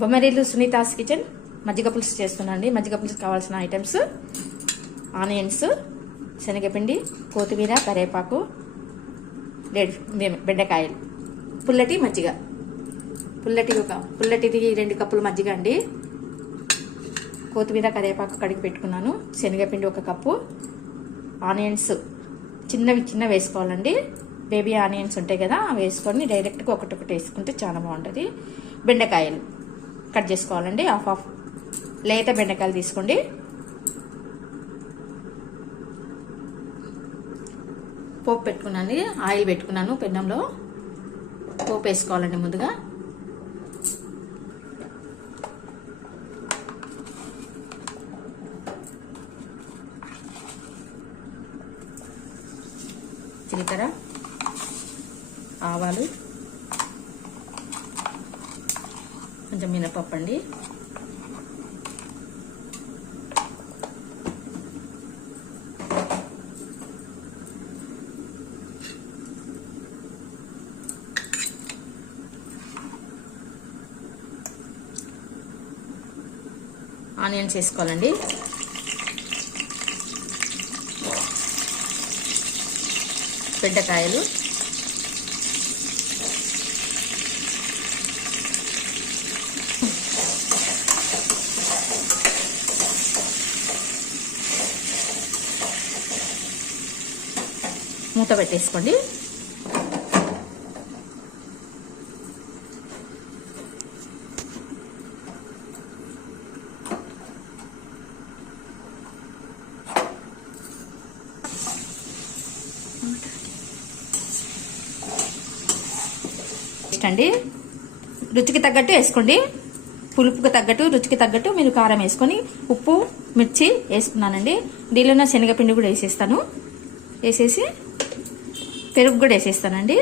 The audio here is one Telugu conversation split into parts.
బొమ్మరీలు సునీతాస్ కిచెన్. మజ్జిగ పులుసు చేస్తున్నాండి. మజ్జిగ పులుసు కావాల్సిన ఐటమ్స్ ఆనియన్స్ శనగపిండి కొత్తిమీర కరివేపాకు రెడ్ బెండకాయలు. పుల్లటి మజ్జిగ. పుల్లటి ఒక పుల్లటిది రెండు కప్పులు మజ్జిగ అండి. కొత్తిమీర కరివేపాకు కడిగి పెట్టుకున్నాను. శనగపిండి ఒక కప్పు. ఆనియన్స్ చిన్నవి చిన్న వేసుకోవాలండి. బేబీ ఆనియన్స్ ఉంటాయి కదా వేసుకొని డైరెక్ట్గా ఒకటి ఒకటి వేసుకుంటే చాలా బాగుంటుంది. బెండకాయలు. కట్ చేసుకోవాలండి హాఫ్ హాఫ్ లేత బెండకాయలు తీసుకోండి. పోపు పెట్టుకున్నాను ఆయిల్ పెట్టుకున్నాను పెన్నంలో. పోపు వేసుకోవాలండి ముందుగా. జీలకర్ర ఆవాలు. కొంచెం మినపప్పు అండి ఆనియన్స్ వేసుకోవాలండి బెండకాయలు మూత పెట్టేసుకోండి. అండి రుచికి తగ్గట్టు వేసుకోండి. పులుపుకి తగ్గట్టు రుచికి తగ్గట్టు మీరు కారం వేసుకొని ఉప్పు మిర్చి వేసుకున్నానండి. దీనిలో శనగపిండి కూడా వేసేస్తాను. వేసేసి పెరుగు కూడా వేసేస్తానండి.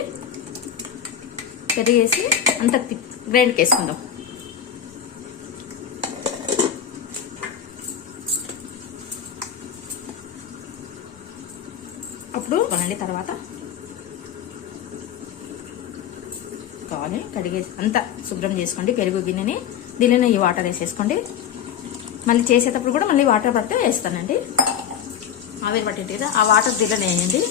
పెరుగు వేసి అంత గ్రైండ్కి వేసుకుందాం అప్పుడు కొనండి తర్వాత కావాలి కడిగేసి అంతా శుభ్రం చేసుకోండి పెరుగు గిన్నెని. దీనిలో ఈ వాటర్ వేసేసుకోండి. మళ్ళీ చేసేటప్పుడు కూడా మళ్ళీ వాటర్ పడితే వేస్తానండి. ఆవిరి పట్టేటి కదా ఆ వాటర్ దీనిలోనే వేయండి.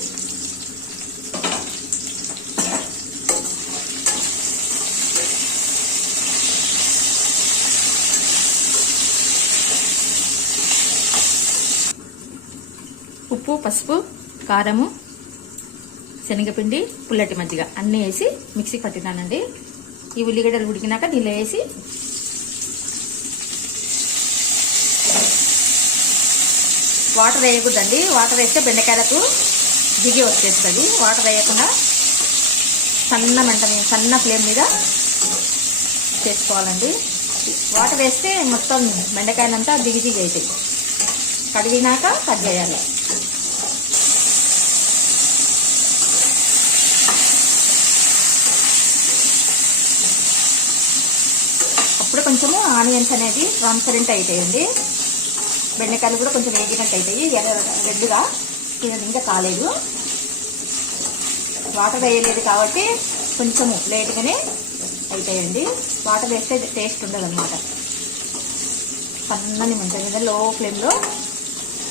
ఉప్పు పసుపు కారము శనగపిండి పుల్లటి మజ్జిగ అన్నీ వేసి మిక్సీ పట్టినానండి ఈ ఉల్లిగడ్డలు ఉడికినాక దీనిలో వేసి వాటర్ వేయకూడదండి. వాటర్ వేస్తే బెండకాయలకు దిగి వచ్చేస్తుంది. వాటర్ వేయకుండా సన్న మంట సన్న ఫ్లేమ్ మీద చేసుకోవాలండి. వాటర్ వేస్తే మొత్తం బెండకాయలంతా దిగి దిగి అవుతాయి కడిగినాక కట్ చేయాలి అప్పుడు కొంచెము ఆనియన్స్ అనేది ట్రాన్స్పరెంట్ అవుతాయండి బెండకాయలు కూడా కొంచెం వేగినట్టు అవుతాయి ఎర్ర రెడ్గా ఇంకా కాలేదు. వాటర్ వేయలేదు కాబట్టి కొంచెము లేట్గానే అవుతాయండి వాటర్ వేస్తే టేస్ట్ ఉండదు అనమాట సన్నని మంచిగా మీద లో ఫ్లేమ్లో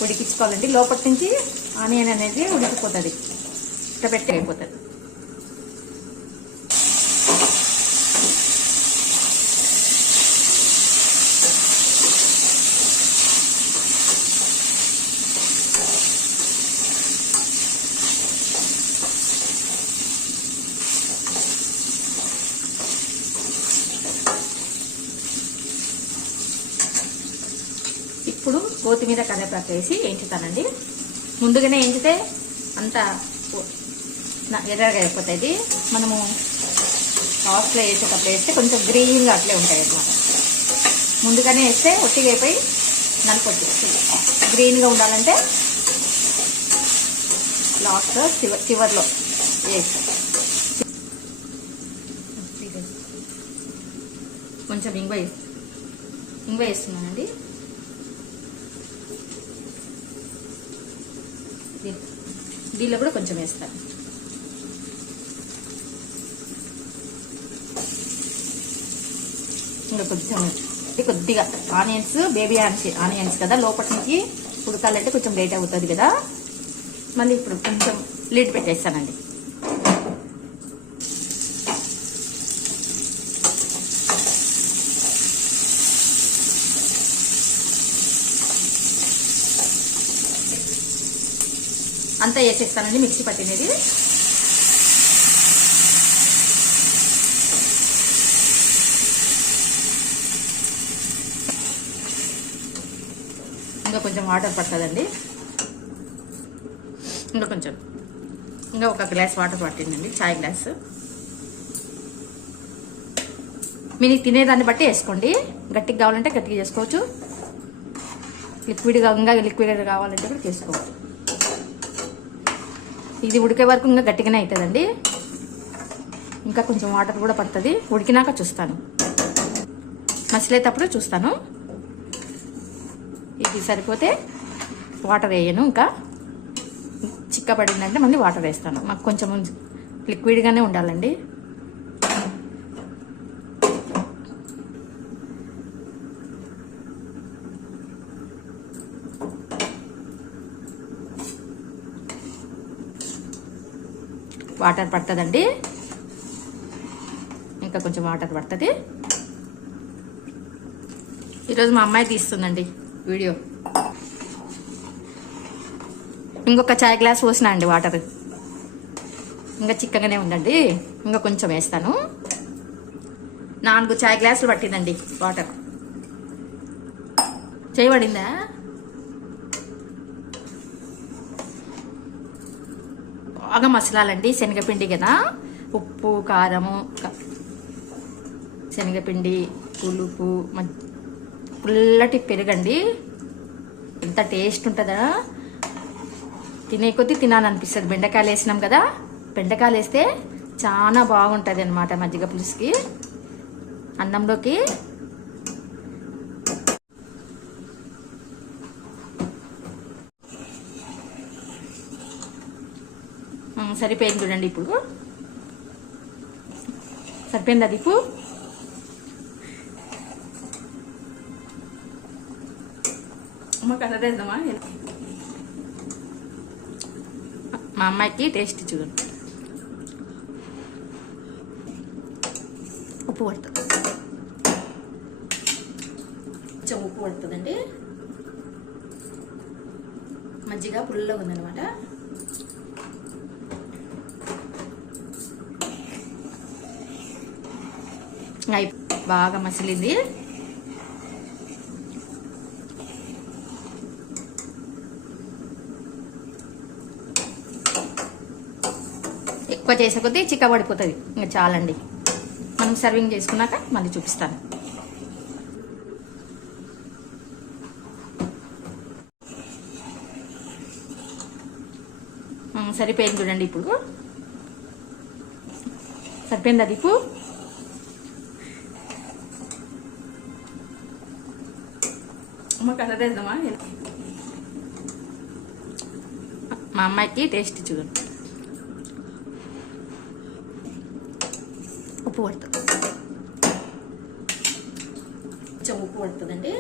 ఉడికించుకోవాలండి. లోపటి నుంచి ఆనియన్ అనేది ఉడికిపోతుంది. ఇట్లా పెట్టి అయిపోతుంది ఇప్పుడు కొత్తిమీర కరివేపాకు వేసి వేయించుతానండి. ముందుగానే వేయించితే అంత ఎర్రగా అయిపోతుంది మనము లాస్ట్లో వేసేటప్పుడు వేస్తే కొంచెం గ్రీన్గా అట్లే ఉంటాయి అన్నమాట. ముందుగానే వేస్తే ఒట్టిగా అయిపోయి నలుపు గ్రీన్గా ఉండాలంటే లాస్ట్లో చివ చివర్లో వేస్తాం. కొంచెం ఇంగ వేస్తాం. ఇంగ వేస్తున్నానండి. దీనిలో కూడా కొంచెం వేస్తాను. ఇంకా కొంచెం ఇది కొద్దిగా ఆనియన్స్ బేబీ ఆనియన్స్ కదా లోపటి నుంచి ఉడకాలంటే కొంచెం లేట్ అవుతుంది కదా. మళ్ళీ ఇప్పుడు కొంచెం లీడ్ పెట్టేస్తానండి. అంతా వేసేస్తానండి మిక్సీ పట్టినది. ఇంకా కొంచెం వాటర్ పడుతుందండి. ఇంకా కొంచెం ఇంకా ఒక గ్లాస్ వాటర్ పట్టిందండి చాయ్ గ్లాస్. మీరు తినేదాన్ని బట్టి వేసుకోండి. గట్టిగా కావాలంటే గట్టిగా చేసుకోవచ్చు. లిక్విడ్గా ఇంకా లిక్విడ్ కావాలంటే కూడా చేసుకోవచ్చు. ఇది ఉడికే వరకు ఇంకా గట్టిగానే అవుతుందండి ఇంకా కొంచెం వాటర్ కూడా పడుతుంది. ఉడికినాక చూస్తాను. మసిలేటప్పుడు చూస్తాను. ఇది సరిపోతే వాటర్ వేయను ఇంకా. చిక్కబడిందంటే మళ్ళీ వాటర్ వేస్తాను. మాకు కొంచెం లిక్విడ్గానే ఉండాలండి. వాటర్ పడుతుందండి. ఇంకా కొంచెం వాటర్ పడుతుంది. ఈరోజు మా అమ్మాయి తీస్తుందండి వీడియో. ఇంకొక చాయ్ గ్లాస్ పోసినా అండి వాటర్. ఇంకా చిక్కగానే ఉందండి. ఇంకా కొంచెం వేస్తాను. నాలుగు చాయ్ గ్లాసులు పట్టిందండి వాటర్. చేయబడిందా బాగా మసలాలండి శనగపిండి కదా? ఉప్పు కారము శనగపిండి పులుపు మ- పుల్లటి పెరగండి. ఎంత టేస్ట్ ఉంటుందా? తినే కొద్దీ తినాలనిపిస్తుంది. బెండకాయలు వేసినాం కదా? బెండకాయలు వేస్తే చాలా బాగుంటుంది అనమాట మజ్జిగ పులుసుకి. అన్నంలోకి సరిపోయింది చూడండి ఇప్పుడు. సరిపోయింది అది ఇప్పుడు అమ్మ కలర్ వేద్దామా మా అమ్మాయికి టేస్ట్ చూడండి. ఉప్పు పడుతుంది. కొంచెం ఉప్పు పడుతుందండి. మజ్జిగ పుల్లగా ఉందన్నమాట అయి బాగా మసిలింది. ఎక్కువ చేసే కొద్దీ చిక్క పడిపోతుంది. ఇంకా చాలండి. మనం సర్వింగ్ చేసుకున్నాక మళ్ళీ చూపిస్తాను. సరిపోయింది చూడండి ఇప్పుడు. సరిపోయింది అది వేద్దామా మా అమ్మాయికి టేస్ట్ చూడండి ఉప్పు పడుతుంది కొంచెం ఉప్పు పడుతుందండి.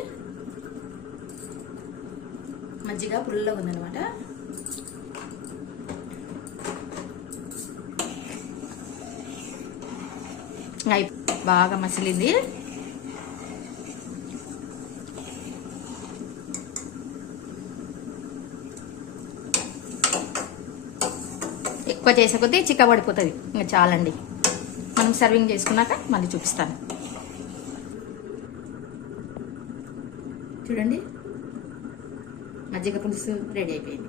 మజ్జిగ పుల్లగా ఉందన్నమాట. అయి బాగా మసిలింది. ఎక్కువ చేసే కొద్దీ చిక్క పడిపోతుంది ఇంకా చాలండి. మనం సర్వింగ్ చేసుకున్నాక మళ్ళీ చూపిస్తాను. చూడండి. మజ్జిగ పులుసు రెడీ అయిపోయింది.